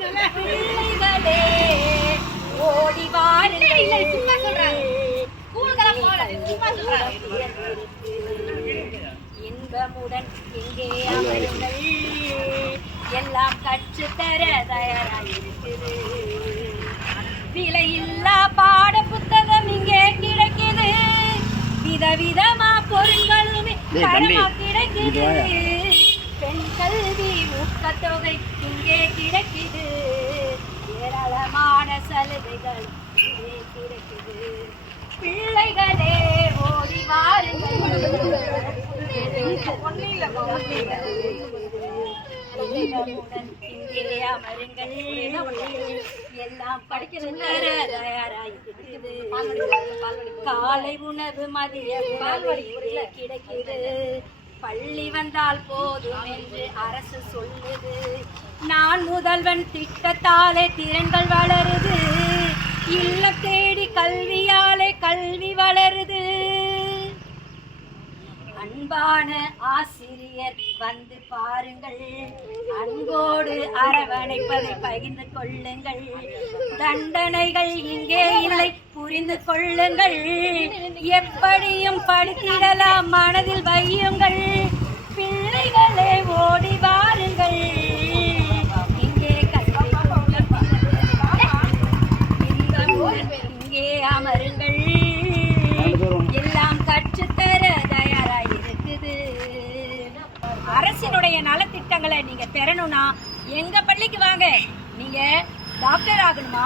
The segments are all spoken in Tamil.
பிள்ளைகளே ஓடி வாருங்கள். சும்மா சொல்றாங்க, இன்பமுடன் எங்கே அமருங்கள், எல்லாம் கற்றுத்தர தயாராயிருக்குது. விலையில்லா பாட புத்தகம் இங்கே கிடைக்குது, விதவிதமா பொருட்களுமே தரமா கிடைக்குது. பெண் கல்வி ஊக்கத்தொகை இங்கே கிடைக்குது, ஏராளமான சலுகைகள் இங்கே கிடைக்குது. பிள்ளைகளே ஓடி வாருங்கள், இங்கே அமருங்கள், எல்லாம் படிக்கிறது தயாராகிருக்குது. காலை உணவு மதிய கிடைக்குது, பள்ளி வந்தால் போதும் என்று அரசு சொல்லுது. நான் முதல்வன் திட்டத்தாலே திறன்கள் வளருது, இல்ல தேடி கல்வியாலே கல்வி வளருது. அன்பான ஆசிரியர் வந்து பாருங்கள், அன்போடு அரவணைப்பதை பகிர்ந்து கொள்ளுங்கள். தண்டனைகள் இங்கே இல்லை, புரிந்து கொள்ளுங்கள். எப்படியும் படித்திடலாம், மனதில் வையுங்கள். பிள்ளைகளே ஓடி வாருங்கள், இங்கே இங்கே அமருங்கள், எல்லாம் கற்றுத்தர தயாராயிருக்குது. அரசினுடைய நலத்திட்டங்களை நீங்க பெறணும்னா எங்க பள்ளிக்கு வாங்க. நீங்க டாக்டர் ஆகணுமா,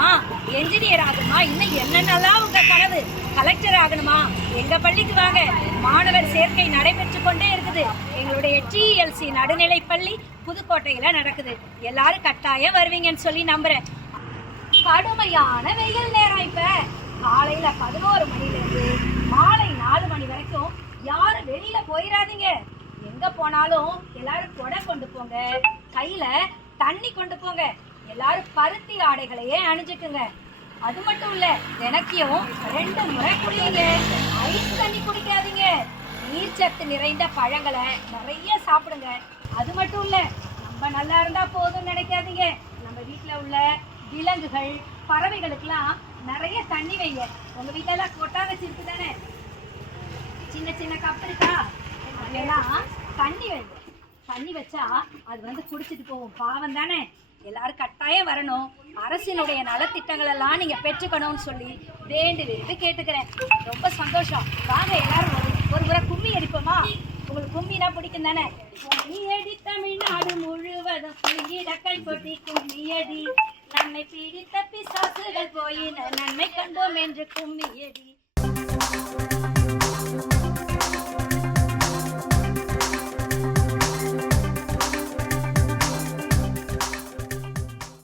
என்ஜினியர் ஆகணுமா, இன்னும் என்னென்னலாம் உங்க கனவு, கலெக்டர் ஆகணுமா, எங்க பள்ளிக்கு வாங்க. மாணவர் சேர்க்கை நடைபெற்று கொண்டே இருக்குது. எங்களுடைய TLC நடுநிலை பள்ளி புதுக்கோட்டையில நடக்குது. எல்லாரும் கட்டாயம் வருவீங்கன்னு சொல்லி நம்புறேன். கடுமையான வெயில் நேரம் இப்ப காலையில 11 மணிலேருந்து மாலை 4 மணி வரைக்கும் யாரும் வெளியில போயிடாதீங்க. எங்க போனாலும் எல்லாரும் கொடை கொண்டு போங்க, கையில தண்ணி கொண்டு போங்க. எல்லாரும் பருத்தி ஆடைகளையே அணிஞ்சுக்குங்க. அது மட்டும் இல்ல, தினக்கையும் 2 முறை குடிங்க. ஐஸ் தண்ணி குடிக்காதீங்க. நீர்ச்சத்து நிறைந்த பழங்களை நிறைய சாப்பிடுங்க. அது மட்டும் இல்ல, நம்ம நல்லா இருந்தா போதும் நினைக்காதீங்க. நம்ம வீட்டுல உள்ள விலங்குகள், பறவைகளுக்கெல்லாம் நிறைய தண்ணி வைங்க. உங்க வீட்டெல்லாம் கொட்டாங்கச்சி இருக்கு தானே, சின்ன சின்ன கப் இருக்கா, அதெல்லாம் தண்ணி வைங்க. தண்ணி வச்சா அது வந்து குடிச்சிட்டு போகும், பாவம் தானே. எல்லாரும் கட்டாயம் வரணும். அரசினுடைய நலத்திட்டங்கள் எல்லாம் நீங்க பெற்றுக்கணும்னு சொல்லி வேண்டு கேட்டுக்கிறேன். ரொம்ப சந்தோஷம். வாங்க எல்லாரும் ஒரு முறை கும்மி அடிப்போமா? உங்களுக்கு கும்மினா பிடிக்கும் தானே? கும்மியடி தமிழ்நாடு முழுவதும் இடக்கை கொட்டி கும்மியடி, நம்மை பிடித்த பிசாசுகள் போயின நன்மை கண்டோம் என்று கும்மியடி.